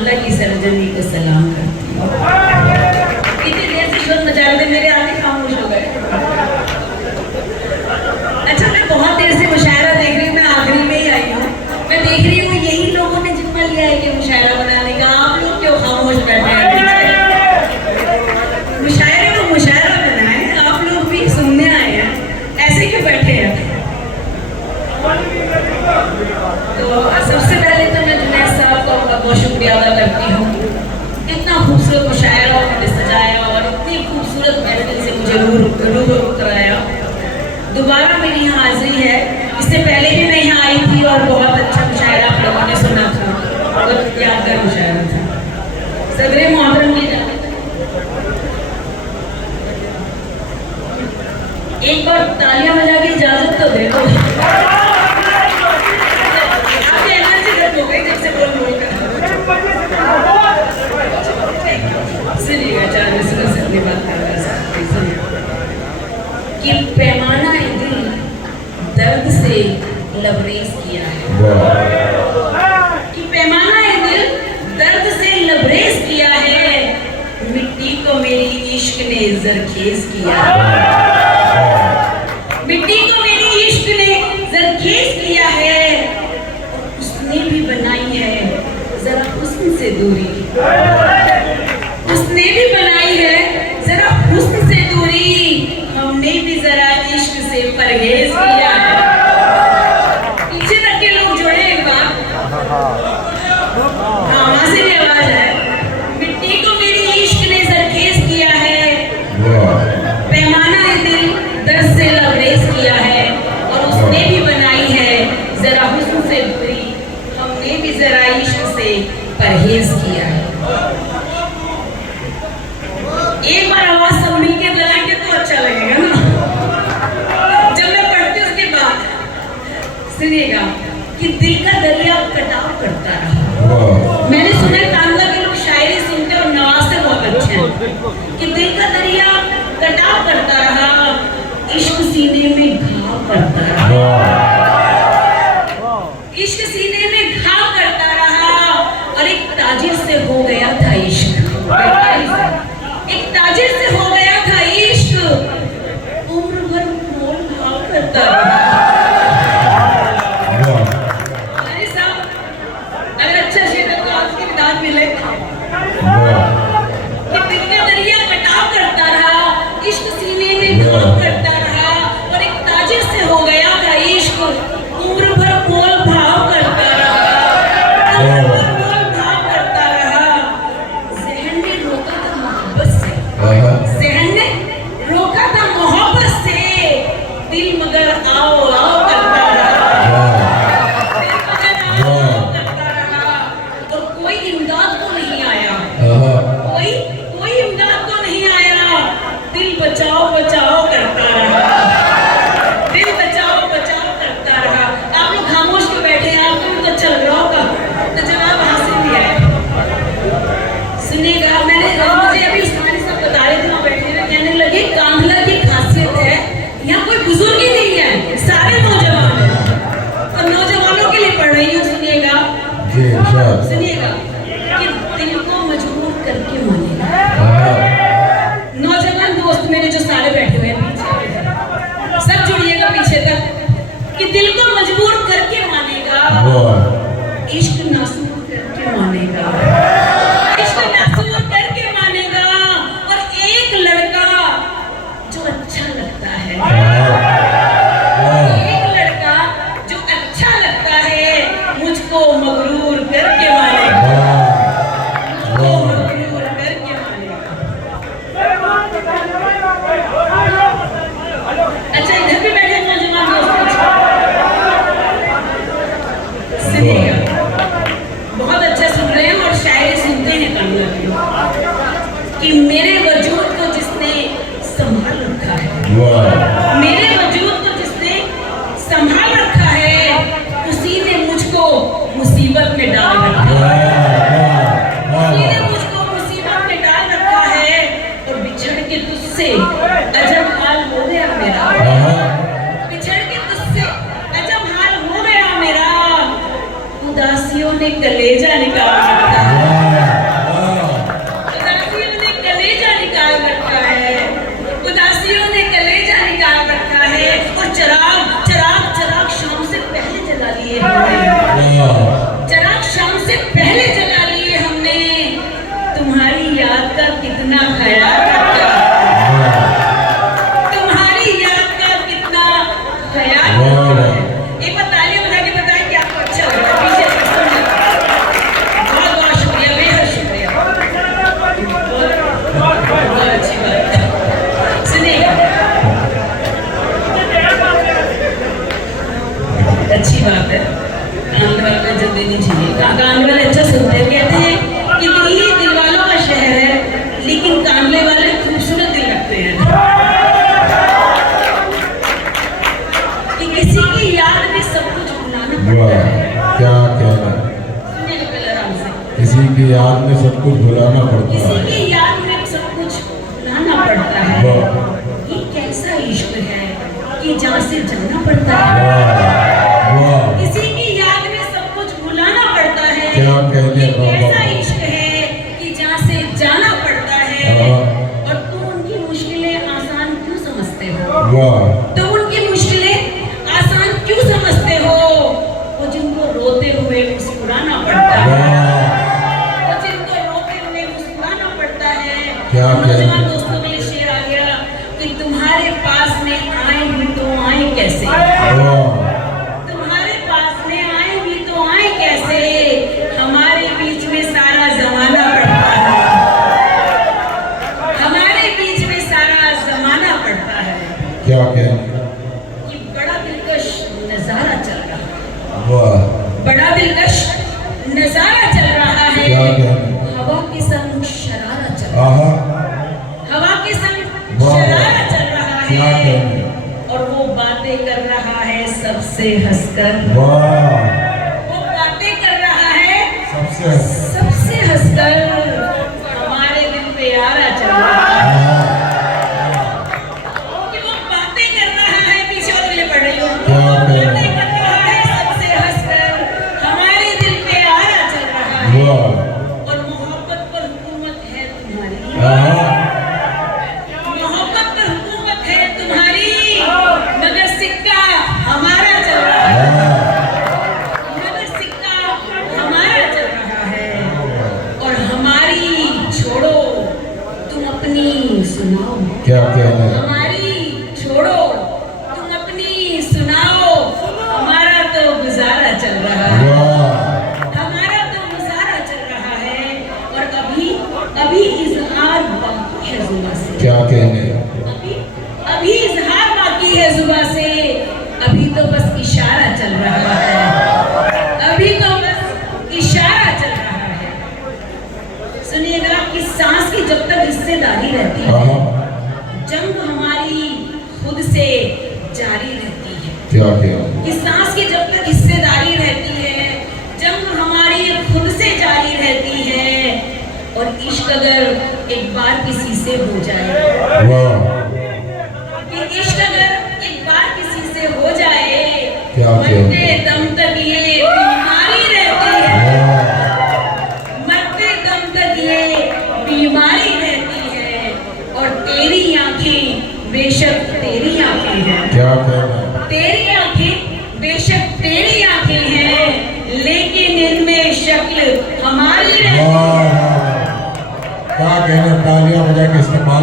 कांधला की सर्जनी को सलाम करती हूँ। इतनी देर से शोर मचा रहे थे, मेरे आगे खामोश हो गए। अच्छा, मैं बहुत देर से मुशायरा देख रही हूँ, मैं आखिरी में ही आई हूँ। मैं देख रही हूँ यही लोगों ने जिम्मा लिया है कि मुशायरा बनाने का, आप लोग क्यों खामोश बैठे हैं? मुशायरे को मुशायरा बनाए, आप लोग भी सुनने आए हैं, ऐसे क्यों बैठे हैं? तो सबसे पहले तो मैं जुनैद साहब को बहुत शुक्रिया अदा करती हूँ। इतना खूबसूरत मुशायरा उन्होंने सजाया और इतनी खूबसूरत महफिल से मुझे रूबरू कराया। दोबारा मेरी यहाँ हाजिरी है। इससे पहले भी मैं यहाँ आई थी और बहुत अच्छा मुशायरा आप लोगों ने सुना था, बहुत यादगार मुशायरा था। सदरे मोहतरम की एक बार तालियां बजा के इजाजत तो दे दो। आपकी एनर्जी खत्म हो गई जब से बोल कर। सुनिएगा, चार से अपनी बात कर रहा है कि पैमाना दिल दर्द से लबरेज किया है, कि पैमाना दिल दर्द से लबरेज किया है, मिट्टी को मेरी इश्क ने जरखेज किया है, मिट्टी को मेरी इश्क ने जरखेज किया है, उसने भी बनाई है जरा हुस्न से दूरी, उसने भी बनाई है जरा हुस्न से दूरी, हमने भी जरा इश्क से परहेज किया है। पीछे तक के लोग जुड़े एक बार, हाँ वहां से भी आवाज है। मिट्टी को मेरी इश्क ने जरखेज किया है, पैमाना दिल दर्द से लबरेज किया है, और उसने भी बनाई है जरा हुस्न से दूरी, हमने भी जरा इश्क से परहेज किया है। एक बार आवाज सब मिलके लगाएंगे तो अच्छा लगेगा ना। जब मैं पढ़ती हूँ उसके बाद सुनिएगा कि दिल का दरिया कटाव करता रहा। मैंने सुना है कांधला के लोग शायरी सुनते और नवाज़ते बहुत अच्छे हैं, कि दिल का दरिया कटाव करता रहा, इश्क सीने में घाव करता रहा, इश्क सीने में घाव करता रहा, और एक ताजिर से हो गया था इश्क, एक ताजिर से हो गया था इश्क, उम्र भर मोल भाव करता रहा। अरे साहब, अगर अच्छा शेर है तो आपकी दाद मिले। कि दिल का दरिया कटाव करता रहा, इश्क सीने में घाव करता रहा, और एक ताजिर से हो गया था इश्क, उम्र भर मोल भाव करता रहा, उम्र भर मोल भाव करता रहा। ज़हन ने रोका था मोहब्बत से, ज़हन ने रोका था मोहब्बत से, दिल मगर आओ आओ करता रहा, दिल मगर आओ आओ करता रहा, और कोई इमदाद को नहीं आया, कोई इमदाद को नहीं आया, दिल बचाओ बचाओ करता रहा, दिल बचाओ बचाओ करता रहा। आप लोग खामोश क्यों बैठे हैं? आपको भी तो अच्छा लग रहा होगा, तो जवाब हासिल भी है। सुनिएगा, मुझे अभी उस्मानी साहब बता रहे थे, वहाँ बैठे हुए कहने लगे कांधला की खासियत है यहाँ कोई बुजुर्ग ही नहीं है, सारे नौजवान हैं। तो नौजवानों के लिए पढ़ रही हूँ, सुनिएगा सुनिएगा कि दिल को मजबूर करके मानेगा। नौजवान दोस्त मेरे जो सारे बैठे हुए हैं पीछे, सब जुड़िएगा पीछे तक, कि दिल को मजबूर करके मानेगा, इश्क नासूर करके मानेगा, इश्क नासूर करके मानेगा, और एक लड़का जो अच्छा लगता है, एक लड़का जो अच्छा लगता है, मुझको मगरूर करके मानेगा, मुझको मगरूर करके मानेगा। अच्छा, इधर भी बैठे नौजवान दोस्त, सुनिएगा, बहुत अच्छा सुन रहे हैं और शायरी सुनते हैं कांधला के लोग, कि मेरे वजूद को जिसने संभाल रखा है, मेरे वजूद को जिसने संभाल रखा है, उसी ने मुझको मुसीबत में डाल रखा है, उसी ने मुझको मुसीबत में डाल रखा है, और बिछड़ के तुझसे अजब हाल हो गया मेरा, बिछड़ के तुझसे अजब हाल हो गया मेरा, उदासियों ने कलेजा निकाल रखा है, कान वाले अच्छा सुनते हैं, कहते हैं कि दिल्ली दिल वालों का शहर है, लेकिन कानले वाले खूबसूरत दिल रखते हैं। कि किसी की याद में सब कुछ भुलाना पड़ता है। क्या कहना, सुनिए तो पहले आराम से। किसी की याद में सब कुछ भुलाना पड़ता किसी है। की याद में सब कुछ भुलाना पड़ता है। ये कैसा इश्क है कि जान से जाना पड़ता है। किसी की याद में सब कुछ भुलाना पड़ता है। क्या कहने ये बाबा। कैसा इश्क है कि जान से जाना पड़ता है। और तुम उनकी मुश्किलें आसान क्यों समझते हो? तुम उनकी मुश्किलें आसान क्यों समझते हो? वो जिनको रोते हुए मुस्कुराना पड़ता है, वो जिनको रोते हुए मुस्कुराना पड़ता है। क्या नौजवान दोस्तों के लिए शेर आ गया कि तुम्हारे पास में आएंगी तो आए कैसे, तुम्हारे पास में आएंगी तो आए कैसे, हमारे बीच में सारा जमाना पड़ता है, हमारे बीच में सारा जमाना पड़ता है। क्या कहना, ये बड़ा दिलकश नजारा चल रहा है, वाह, बड़ा दिलकश नजारा चल रहा है। क्या कहना, हवा के संग शरारा चल रहा आहा, है, हवा के संग वाह, शरारा चल रहा क्या है। कहना, और वो बातें कर रहा है सबसे हंसकर, वाह, वो बातें कर रहा है सबसे सबसे हंसकर। हमारे दिल पे आरा चल रहा है कि वो बातें कर रहा है, पीछे वाले लिए पढ़ रही हूँ, वो बातें कर रहा है सबसे हंसकर, हमारे दिल पे आरा चल रहा है। और मोहब्बत पर हुकूमत है तुम्हारी, मोहब्बत पर हुकूमत है तुम्हारी, मगर सिक्का हमारा चल रहा है, मगर सिक्का हमारा चल रहा है। और हमारी छोड़ो तुम अपनी सुनाओ, क्या कहना, हमारी छोड़ो तुम अपनी सुनाओ, हमारा तो गुजारा चल रहा है, हमारा तो गुजारा चल रहा है। और अभी अभी इजहार बाकी है जुबां से, क्या कहने, अभी अभी इजहार बाकी है जुबां से, अभी तो बस इशारा चल रहा है, अभी तो बस इशारा चल रहा है। सुनिएगा कि सांस की जब तक हिस्सेदारी रहती है, जंग हमारी खुद से जारी रहती है। क्या कहना, कि सांस की जब तक हिस्सेदारी रहती है, जंग हमारी खुद से जारी रहती है। और इश्क अगर एक बार किसी से हो जाए, कि इश्क अगर एक बार किसी से हो जाए, क्या मरते दम तक ये बीमारी रहती है, मरते दम तक ये बीमारी रहती है। और तेरी आंखें बेशक तेरी आंखें हैं, क्या कहना, तेरी आंखें बेशक तेरी आंखें हैं, लेकिन इनमें शक्ल हमारी रहती है। क्या कहना, तालियां बजा के इस्तेमाल